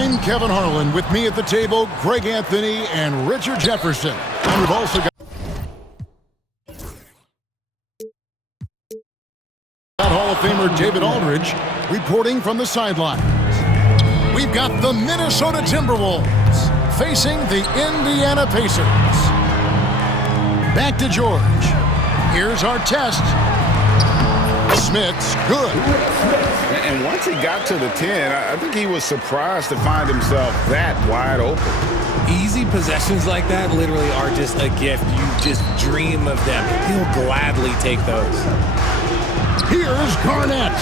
I'm Kevin Harlan. With me at the table, Greg Anthony and Richard Jefferson. And we've also got Hall of Famer David Aldridge reporting from the sidelines. We've got the Minnesota Timberwolves facing the Indiana Pacers. Back to George. Here's our test. Smith's good. And once he got to the 10, I think he was surprised to find himself that wide open. Easy possessions like that literally are just a gift. You just dream of them. He'll gladly take those. Here's Garnett.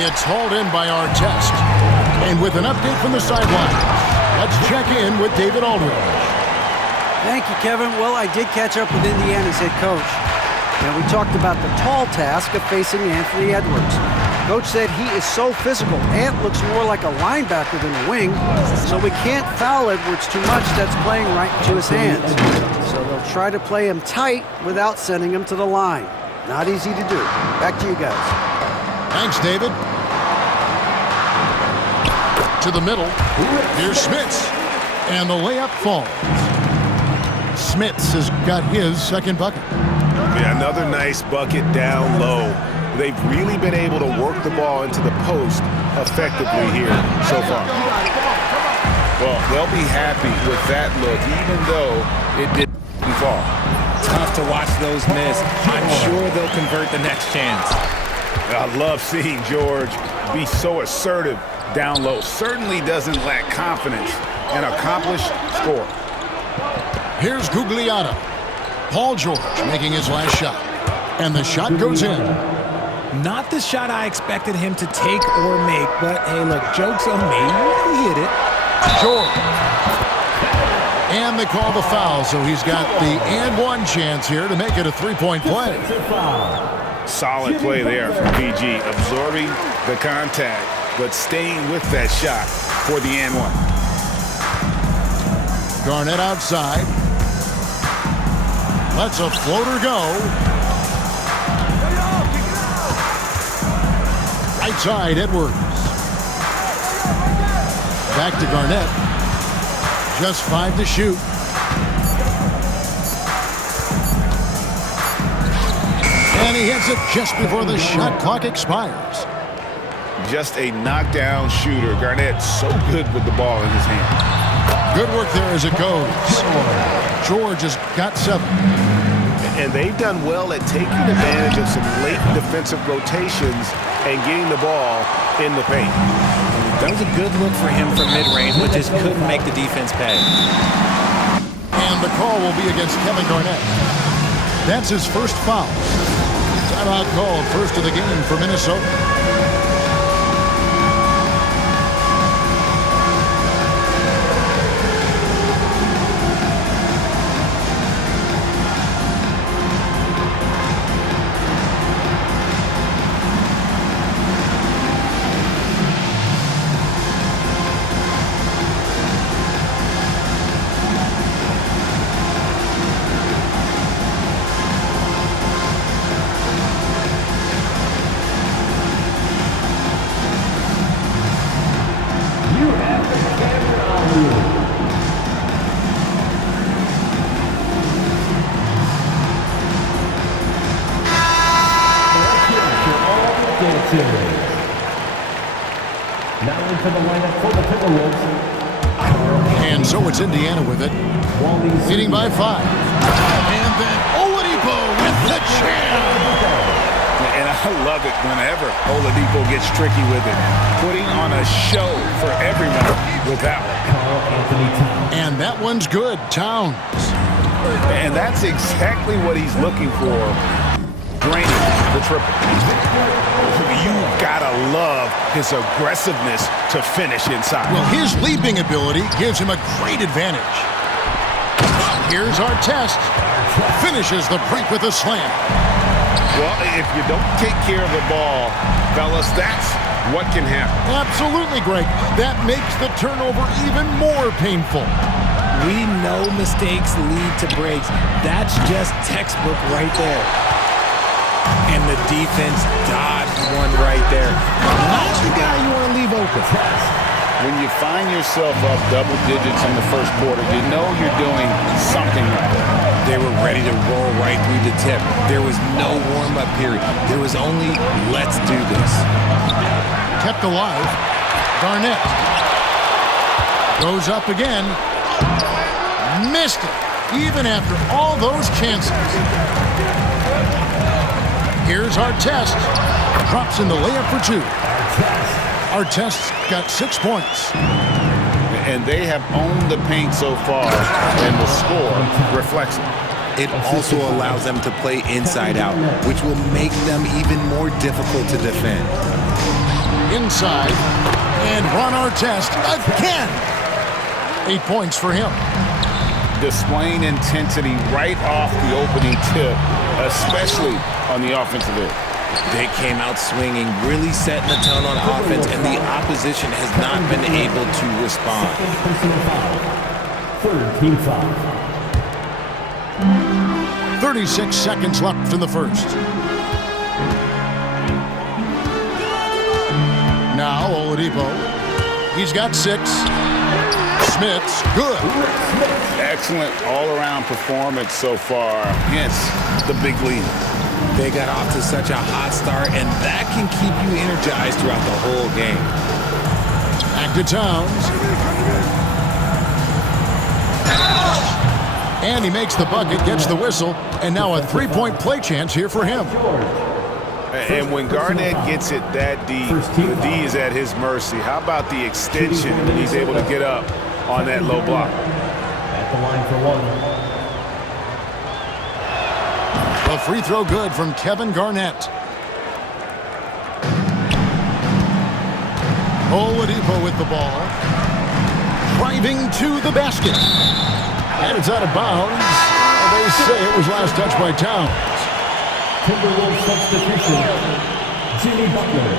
It's hauled in by our test. And with an update from the sideline, let's check in with David Aldridge. Thank you, Kevin. Well, I did catch up with Indiana's head coach. And we talked about the tall task of facing Anthony Edwards. Coach said he is so physical. Ant looks more like a linebacker than a wing, so we can't foul Edwards too much. That's playing right into his hands. So they'll try to play him tight without sending him to the line. Not easy to do. Back to you guys. Thanks, David. To the middle. Here's Smits. And the layup falls. Smits has got his second bucket. Yeah, another nice bucket down low. They've really been able to work the ball into the post effectively here so far. Well, they'll be happy with that look, even though it didn't fall. Tough to watch those miss. I'm sure they'll convert the next chance. I love seeing George be so assertive down low. Certainly doesn't lack confidence. An accomplished score. Here's Gugliotta. Paul George making his last shot. And the shot goes in. Not the shot I expected him to take or make, but hey, look, joke's on me. He hit it. George. And they call the foul, so he's got the and one chance here to make it a three-point play. Solid play there from PG, absorbing the contact, but staying with that shot for the and one. Garnett outside. Lets a floater go. Right side, Edwards. Back to Garnett. Just 5 to shoot. And he hits it just before the shot clock expires. Just a knockdown shooter. Garnett so good with the ball in his hand. Good work there as it goes. George has got 7. And they've done well at taking advantage of some late defensive rotations and getting the ball in the paint. That was a good look for him from mid-range, but just couldn't make the defense pay. And the call will be against Kevin Garnett. That's his first foul. Timeout called, first of the game for Minnesota. And so it's Indiana with it, leading by 5. And then Oladipo with the jam. And I love it whenever Oladipo gets tricky with it, putting on a show for everyone with that one. And that one's good, Towns. And that's exactly what he's looking for, draining the triple. You gotta love his aggressiveness to finish inside. Well, his leaping ability gives him a great advantage. Here's our test. Finishes the break with a slam. Well, if you don't take care of the ball, fellas, that's what can happen. Absolutely, Greg. That makes the turnover even more painful. We know mistakes lead to breaks. That's just textbook right there. And the defense dodged one right there. Not the guy you want to leave open. When you find yourself up double digits in the first quarter, you know you're doing something right. They were ready to roll right through the tip. There was no warm-up period. There was only, let's do this. Kept alive. Garnett. Goes up again. Missed it, even after all those chances. Here's Artest. Drops in the layup for two. Artest's got 6 points. And they have owned the paint so far, and the score reflects it. It also allows them to play inside out, which will make them even more difficult to defend. Inside, and Ron Artest again. 8 points for him. Displaying intensity right off the opening tip, especially on the offensive end. They came out swinging, really setting the tone on offense, and the opposition has not been able to respond. Third team foul. 36 seconds left in the first. Now Oladipo. He's got 6. Smith's good. Excellent all-around performance so far against the big lead. They got off to such a hot start, and that can keep you energized throughout the whole game. Back to Towns. And he makes the bucket, gets the whistle, and now a three-point play chance here for him. And when Garnett gets it that deep, the D is at his mercy. How about the extension when he's able to get up on that low block? At the line for one. A free throw good from Kevin Garnett. Oladipo with the ball. Driving to the basket. And it's out of bounds. They say it was last touched by Towns. Timberwolves substitution. Jimmy Butler.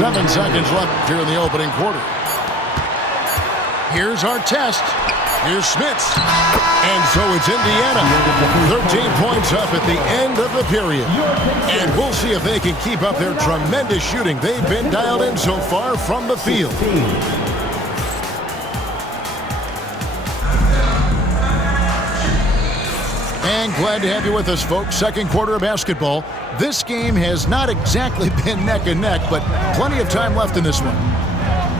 7 seconds left here in the opening quarter. Here's Artest. Here's Smits. And so it's Indiana. 13 points up at the end of the period. And we'll see if they can keep up their tremendous shooting. They've been dialed in so far from the field. And glad to have you with us, folks. Second quarter of basketball. This game has not exactly been neck and neck, but plenty of time left in this one.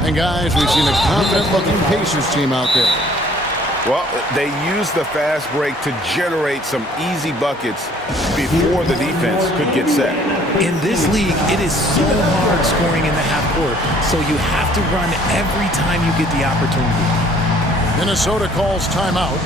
And guys, we've seen a confident-looking Pacers team out there. Well, they used the fast break to generate some easy buckets before the defense could get set. In this league, it is so hard scoring in the half court, so you have to run every time you get the opportunity. Minnesota calls timeout.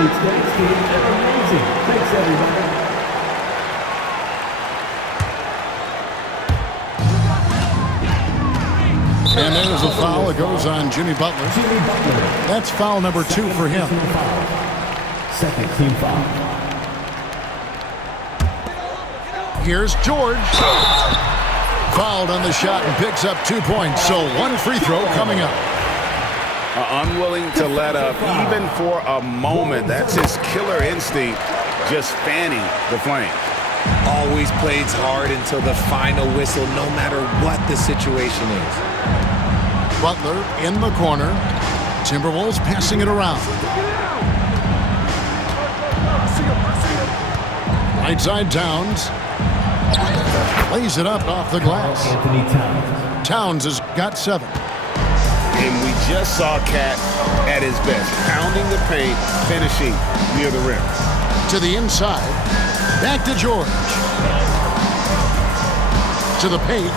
Thanks, team. Amazing. Thanks, everybody. And there's a foul that goes on Jimmy Butler. That's foul number 2 for him. Second team foul. Here's George. Fouled on the shot and picks up 2 points. So one free throw coming up. Unwilling to let up even for a moment. That's his killer instinct, just fanning the flame. Always plays hard until the final whistle, no matter what the situation is. Butler in the corner. Timberwolves passing it around. Right side Towns. Lays it up off the glass. Anthony Towns. Towns has got 7. And we just saw Cat at his best, pounding the paint, finishing near the rim. To the inside. Back to George. To the paint.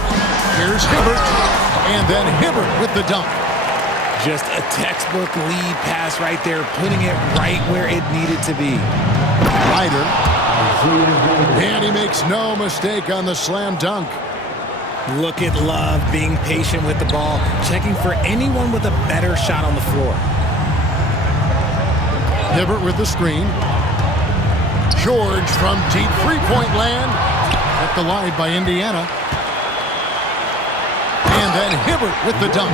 Here's Hibbert. And then Hibbert with the dunk. Just a textbook lead pass right there, putting it right where it needed to be. Ryder. And he makes no mistake on the slam dunk. Look at Love being patient with the ball, checking for anyone with a better shot on the floor. Hibbert with the screen. George from deep three-point land. At the line by Indiana. And then Hibbert with the dunk.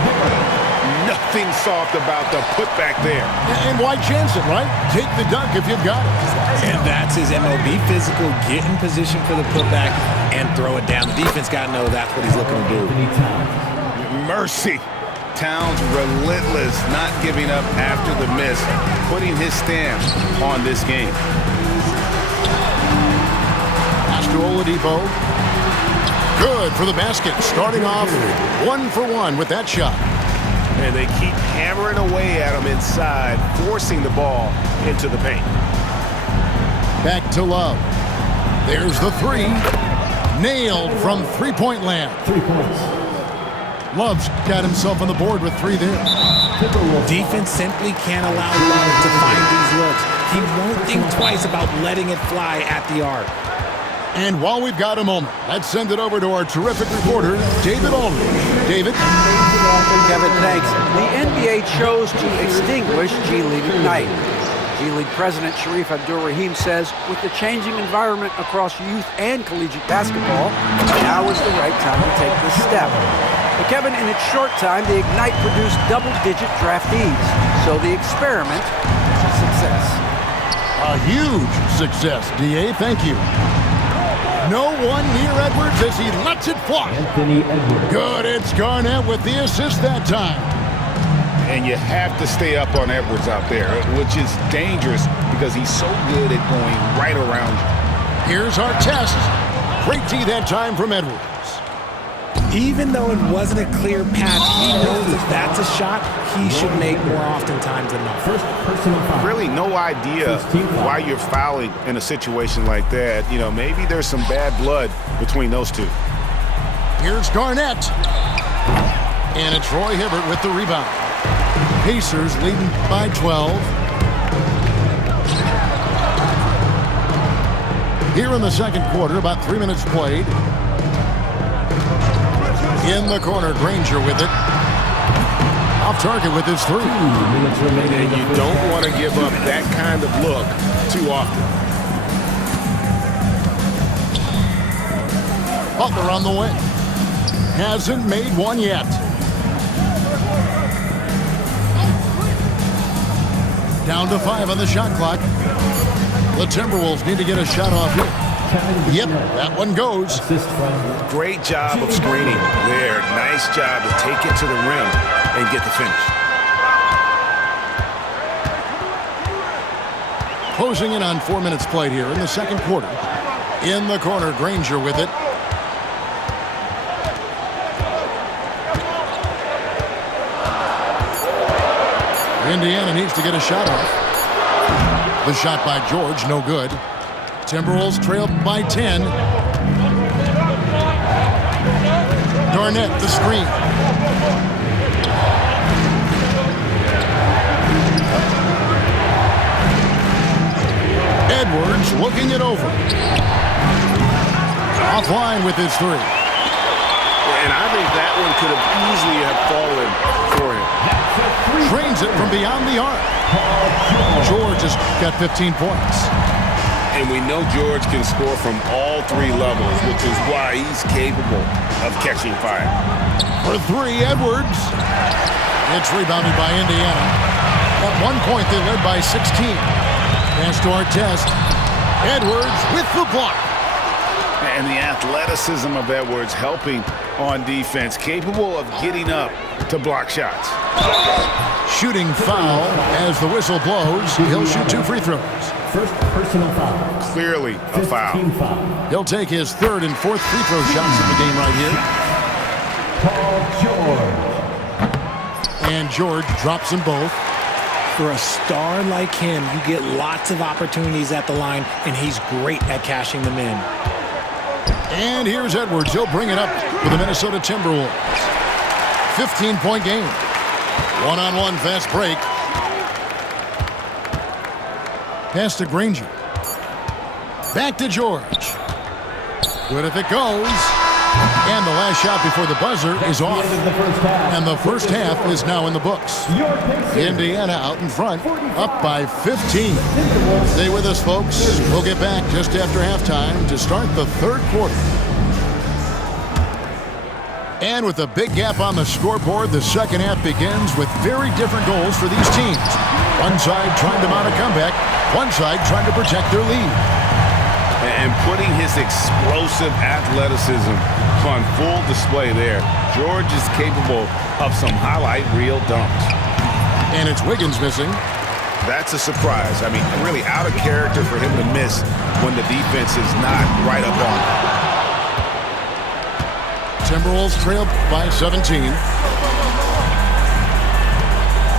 Nothing soft about the putback there. And why chance it, right? Take the dunk if you've got it. And that's his MOB, physical, get in position for the putback and throw it down. The defense got to know that's what he's looking to do. Mercy. Towns relentless, not giving up after the miss, putting his stamp on this game. Pass to Oladipo. Good for the basket. Starting off 1 for 1 with that shot. And they keep hammering away at him inside, forcing the ball into the paint. Back to Love. There's the 3. Nailed from three-point land. 3 points. Love's got himself on the board with 3 there. Defense simply can't allow Love to find these looks. He won't think twice about letting it fly at the arc. And while we've got a moment, let's send it over to our terrific reporter, David Aldridge. David? Kevin, thanks. The NBA chose to extinguish G League Ignite. G League President Sharif Abdur-Rahim says, with the changing environment across youth and collegiate basketball, now is the right time to take this step. But Kevin, in its short time, the Ignite produced double-digit draftees. So the experiment is a success. A huge success, D.A. Thank you. No one near Edwards as he lets it fly. Anthony Edwards. Good, it's Garnett with the assist that time. And you have to stay up on Edwards out there, which is dangerous because he's so good at going right around you. Here's our test. Great D that time from Edwards. Even though it wasn't a clear pass, he knows if that's a shot he should make more often times than not. First personal foul. Really no idea why you're fouling in a situation like that. You know, maybe there's some bad blood between those two. Here's Garnett. And it's Roy Hibbert with the rebound. Pacers leading by 12. Here in the second quarter, about 3 minutes played. In the corner, Granger with it. Off target with his 3. 2 minutes remaining. And you don't want to give up that kind of look too often. Butler on the way. Hasn't made one yet. Down to 5 on the shot clock. The Timberwolves need to get a shot off here. Yep, that one goes. Great job of screening there. Nice job to take it to the rim and get the finish. Closing in on 4 minutes played here in the second quarter. In the corner, Granger with it. Indiana needs to get a shot off. The shot by George, no good. Timberwolves trailed by 10. Garnett, the screen. Edwards looking it over. Offline with his 3. And I think that one could have easily have fallen for him. Trains it from beyond the arc. George has got 15 points. And we know George can score from all 3 levels, which is why he's capable of catching fire. For 3, Edwards. It's rebounded by Indiana. At one point, they led by 16. Pass to Artest. Edwards with the block. And the athleticism of Edwards helping on defense, capable of getting up to block shots. Shooting foul as the whistle blows. He'll shoot 2 free throws. First personal foul. Clearly a foul. Team foul. He'll take his 3rd and 4th free throw shots of the game right here. Paul George. And George drops them both. For a star like him, you get lots of opportunities at the line, and he's great at cashing them in. And here's Edwards. He'll bring it up for the Minnesota Timberwolves. 15-point game. One-on-one fast break. Pass to Granger. Back to George. Good if it goes. And the last shot before the buzzer is off. And the first half is now in the books. Indiana out in front, up by 15. Stay with us, folks. We'll get back just after halftime to start the 3rd quarter. And with a big gap on the scoreboard, the second half begins with very different goals for these teams. One side trying to mount a comeback, one side trying to protect their lead. And putting his explosive athleticism on full display there. George is capable of some highlight reel dunks. And it's Wiggins missing. That's a surprise. I mean, really out of character for him to miss when the defense is not right up on him. Timberwolves trail by 17.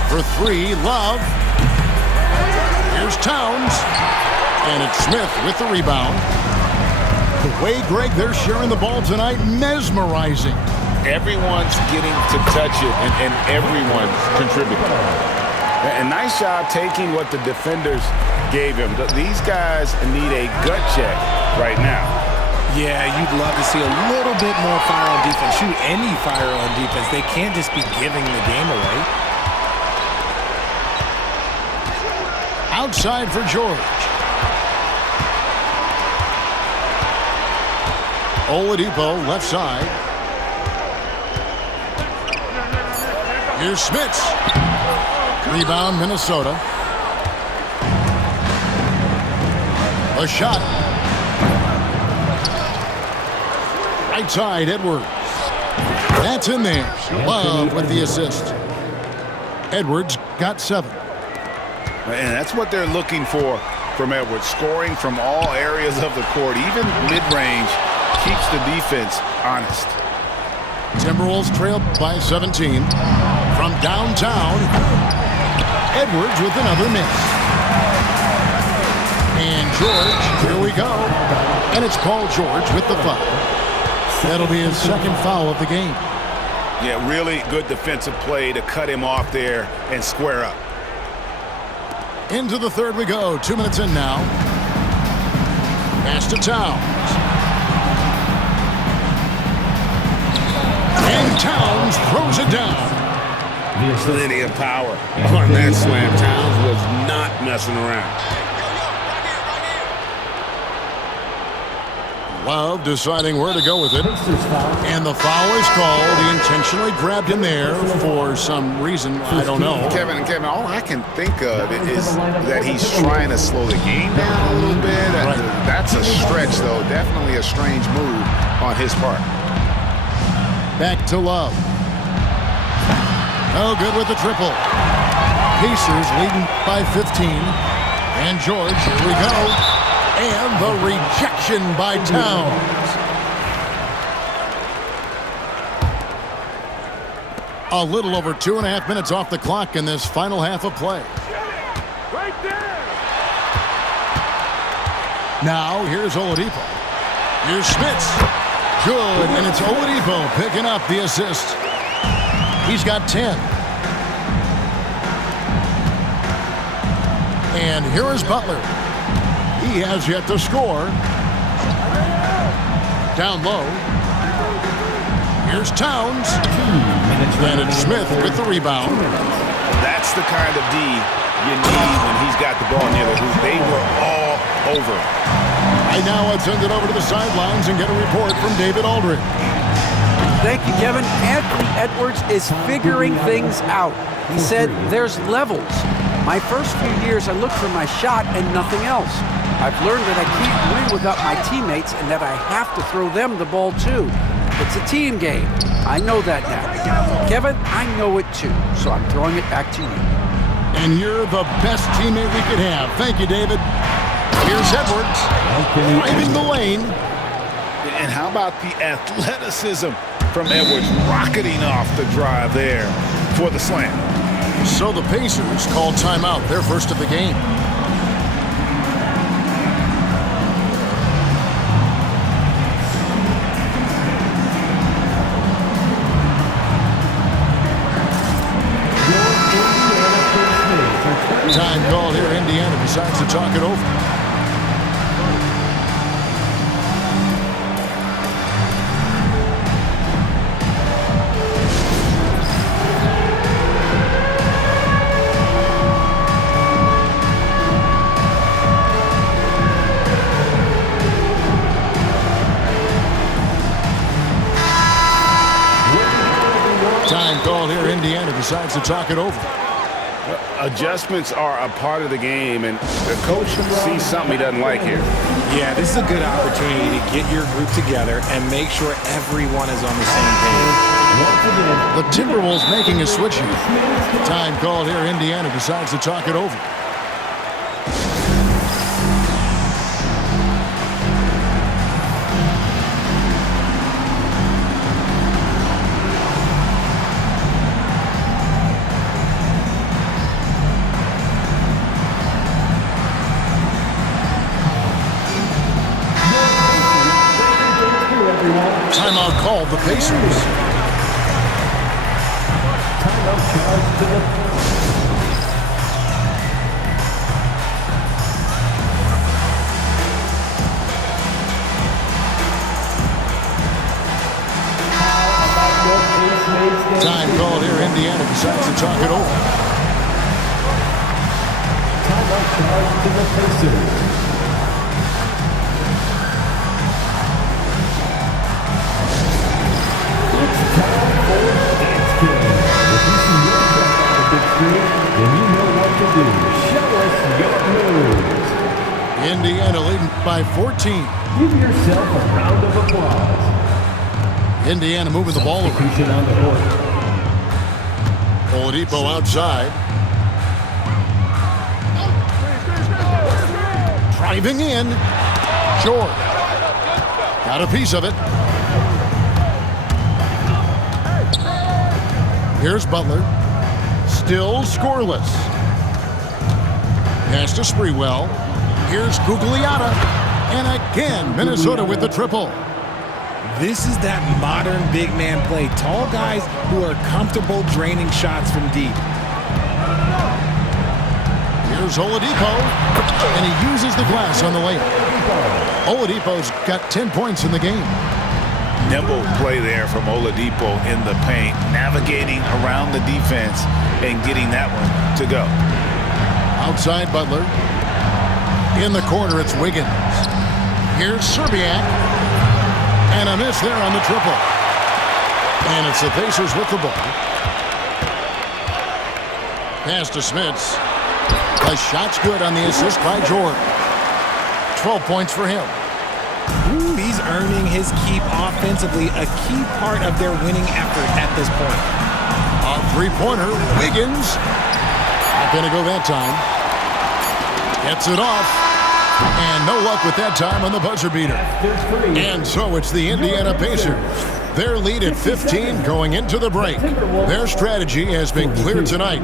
For 3, Love. Here's Towns. And it's Smith with the rebound. The way, Greg, they're sharing the ball tonight, mesmerizing. Everyone's getting to touch it, and everyone's contributing. A nice job taking what the defenders gave him. These guys need a gut check right now. Yeah, you'd love to see a little bit more fire on defense. Shoot any fire on defense. They can't just be giving the game away. Outside for George. Oladipo left side. Here's Smits. Rebound Minnesota. A shot. Right side, Edwards. That's in there. Love with the assist. Edwards got 7. And that's what they're looking for from Edwards. Scoring from all areas of the court, even mid-range, keeps the defense honest. Timberwolves trail by 17. From downtown, Edwards with another miss. And George, here we go. And it's Paul George with the foul. That'll be his 2nd foul of the game. Yeah, really good defensive play to cut him off there and square up. Into the 3rd we go. 2 minutes in now. Pass to Towns. And Towns throws it down. Plenty of power on that slam. Towns was not messing around. Love deciding where to go with it. And the foul is called. He intentionally grabbed him there for some reason. I don't know. Kevin, all I can think of is that he's trying to slow the game down a little bit. Right. That's a stretch, though. Definitely a strange move on his part. Back to Love. Oh, good with the triple. Pacers leading by 15. And George, here we go. And the rejection by Towns. A little over 2.5 minutes off the clock in this final half of play. Right there. Now, here's Oladipo. Here's Smits. Good, and it's Oladipo picking up the assist. He's got 10. And here is Butler. He has yet to score. Down low. Here's Towns. And it's Smith with the rebound. That's the kind of D you need when he's got the ball near the hoop. They were all over him. Right now, I'd send it over to the sidelines and get a report from David Aldridge. Thank you, Kevin. Anthony Edwards is figuring things out. He said there's levels. My first few years, I looked for my shot and nothing else. I've learned that I can't win without my teammates and that I have to throw them the ball too. It's a team game. I know that now. Kevin, I know it too, so I'm throwing it back to you. And you're the best teammate we could have. Thank you, David. Here's Edwards, driving the lane. And how about the athleticism from Edwards rocketing off the drive there for the slam. So the Pacers call timeout, their first of the game. Time called here. Indiana decides to talk it over. Time called here. Indiana decides to talk it over. Adjustments are a part of the game, and the coach sees something he doesn't like here. Yeah, this is a good opportunity to get your group together and make sure everyone is on the same page. The Timberwolves making a switch here. Time called here. Indiana decides to talk it over. Timeout called the Pacers. Timeout charge to the Time called here. Indiana decides to talk it over. timeout charge to the Pacers. Then you know what to do. Show us your moves. Indiana leading by 14. Give yourself a round of applause. Indiana moving the ball over. Substitution on the court. Oladipo outside. Driving in. Short. Got a piece of it. Here's Butler. Still scoreless. Pass to Sprewell. Here's Gugliotta. And again, Minnesota with the triple. This is that modern big man play. Tall guys who are comfortable draining shots from deep. Here's Oladipo. And he uses the glass on the layup. Oladipo's got 10 points in the game. Nimble play there from Oladipo in the paint, navigating around the defense and getting that one to go. Outside Butler. In the corner, it's Wiggins. Here's Serbiak. And a miss there on the triple. And it's the Pacers with the ball. Pass to Smits. The shot's good on the assist by Jordan. 12 points for him. Ooh, he's earning his keep offensively, a key part of their winning effort at this point. A three-pointer, Wiggins. Not going to go that time. Gets it off. And no luck with that time on the buzzer beater. And so it's the Indiana Pacers. Their lead at 15 going into the break. Their strategy has been clear tonight.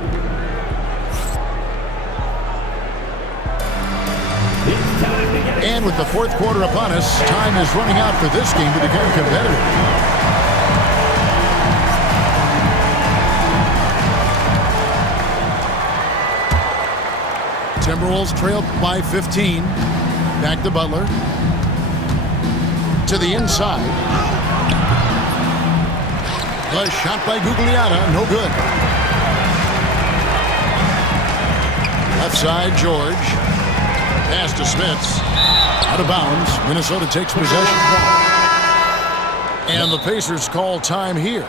And with the fourth quarter upon us, time is running out for this game to become competitive. Timberwolves trail by 15. Back to Butler. To the inside. The shot by Gugliotta, no good. Left side, George. Pass to Smits. Out of bounds. Minnesota takes possession. And the Pacers call time here.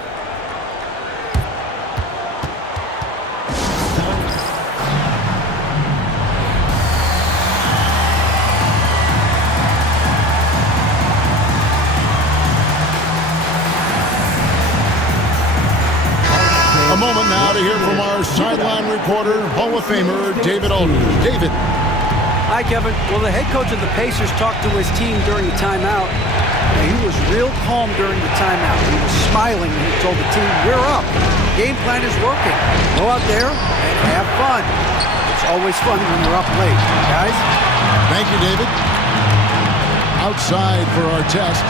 A moment now to hear from our sideline reporter, Hall of Famer David Aldridge. David. Hi, Kevin. Well, the head coach of the Pacers talked to his team during the timeout. He was real calm during the timeout. He was smiling and he told the team, "We're up. Game plan is working. Go out there and have fun." It's always fun when you're up late, guys. Thank you, David. Outside for our test.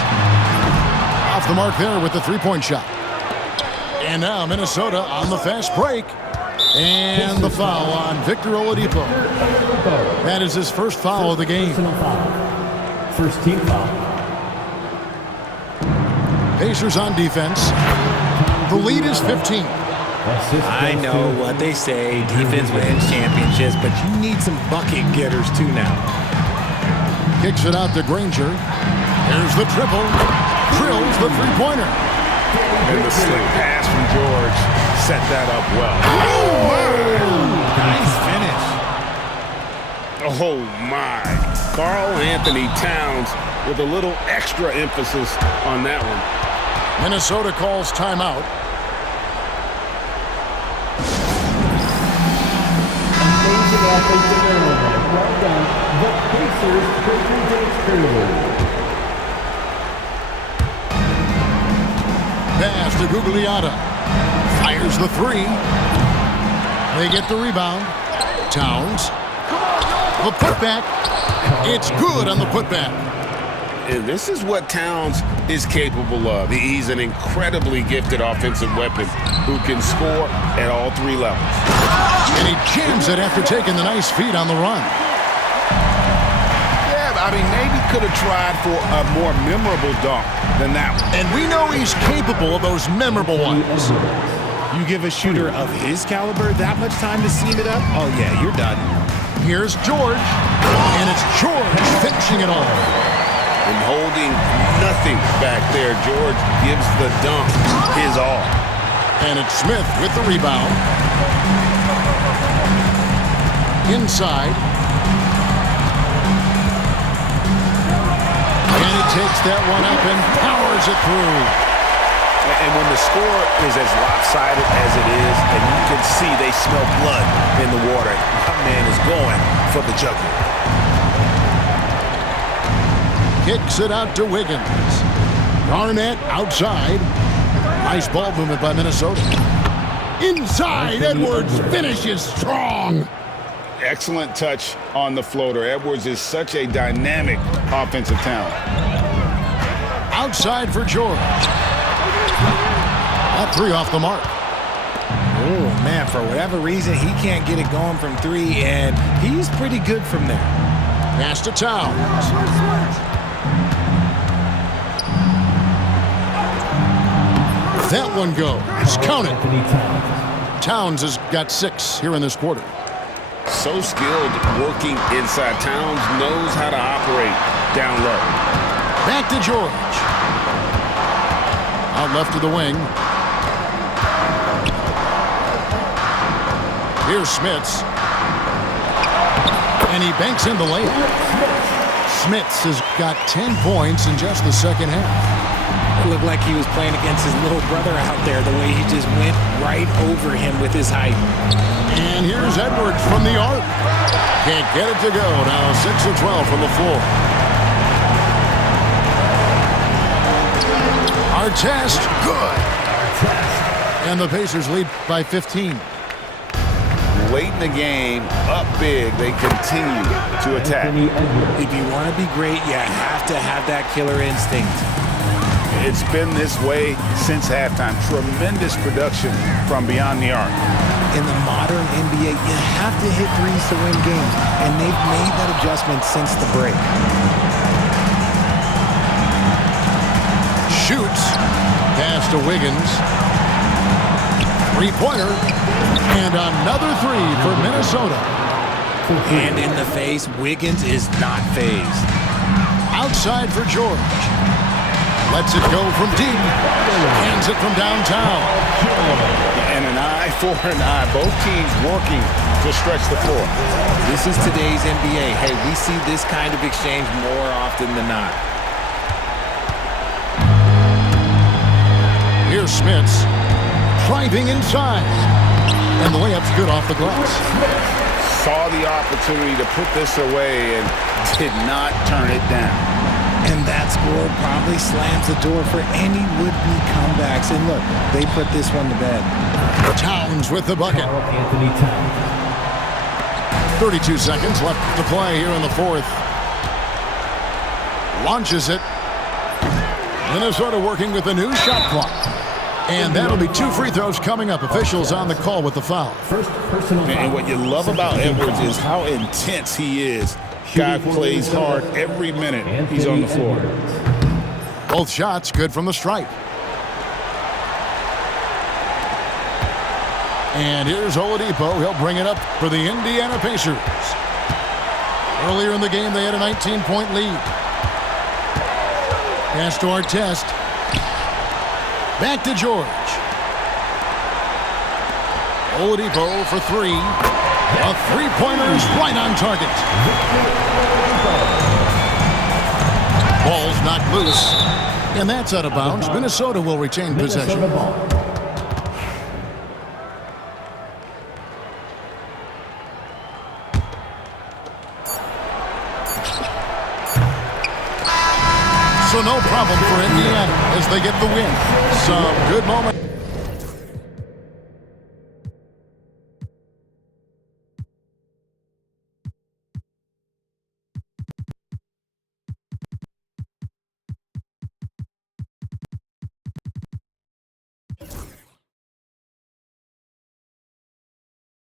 Off the mark there with the three-point shot. And now Minnesota on the fast break. And the foul on Victor Oladipo. That is his first foul of the game. First team foul. Pacers on defense. The lead is 15. I know what they say, defense wins championships, but you need some bucket getters too now. Kicks it out to Granger. There's the triple. Drills the three-pointer. And the slick pass from George set that up well. Nice finish. Oh, my. Karl Anthony Towns with a little extra emphasis on that one. Minnesota calls timeout. Amazing athletes in their line. Well done. The Pacers quickly takes early. Pass to Gugliotta. Fires the three. They get the rebound. Towns. The putback. It's good on the putback. And this is what Towns is capable of. He's an incredibly gifted offensive weapon who can score at all three levels. And he jams it after taking the nice feed on the run. I mean, maybe could have tried for a more memorable dunk than that one. And we know he's capable of those memorable ones. You give a shooter of his caliber that much time to seam it up? Oh, yeah, you're done. Here's George. And it's George finishing it off. And holding nothing back there, George gives the dunk his all. And it's Smith with the rebound. Inside. And he takes that one up and powers it through. And when the score is as lopsided as it is, and you can see they smell blood in the water, my man is going for the jugular. Kicks it out to Wiggins. Garnett outside. Nice ball movement by Minnesota. Inside, Edwards finishes strong. Excellent touch on the floater. Edwards is such a dynamic offensive talent. Outside for George. That three off the mark. Oh, man, for whatever reason, he can't get it going from three, and he's pretty good from there. Pass to Towns. That one goes. Count it. Towns has got 6 here in this quarter. So skilled working inside. Towns knows how to operate down low. Back to George. Out left to the wing. Here's Smits. And he banks in the layup. Smits has got 10 points in just the second half. It looked like he was playing against his little brother out there, the way he just went right over him with his height. And here's Edwards from the arc. Can't get it to go. Now 6 of 12 from the floor. Our test, good. And the Pacers lead by 15. Late in the game, up big, they continue to attack. If you want to be great, you have to have that killer instinct. It's been this way since halftime. Tremendous production from beyond the arc. In the modern NBA, you have to hit threes to win games, and they've made that adjustment since the break. Shoots. Pass to Wiggins. Three-pointer. And another three for Minnesota. And in the face, Wiggins is not fazed. Outside for George. Lets it go from deep. Hands it from downtown. And an eye for an eye. Both teams working to stretch the floor. This is today's NBA. Hey, we see this kind of exchange more often than not. Here's Smits. Driving inside. And the layup's good off the glass. Saw the opportunity to put this away and did not turn it down. And that score probably slams the door for any would-be comebacks. And look, they put this one to bed. Towns with the bucket. Anthony Towns. 32 seconds left to play here in the fourth. Launches it. Minnesota working with a new shot clock. And that'll be 2 free throws coming up. Officials on the call with the foul. First personal foul. And what you love about Edwards is how intense he is. Guy plays hard every minute he's on the floor. Both shots good from the stripe. And here's Oladipo. He'll bring it up for the Indiana Pacers. Earlier in the game, they had a 19-point lead. Pass to Artest. Back to George. Oladipo for 3. A three-pointer is right on target. Ball's knocked loose. And that's out of bounds. Minnesota will retain possession. So no problem for Indiana as they get the win. Some good moments.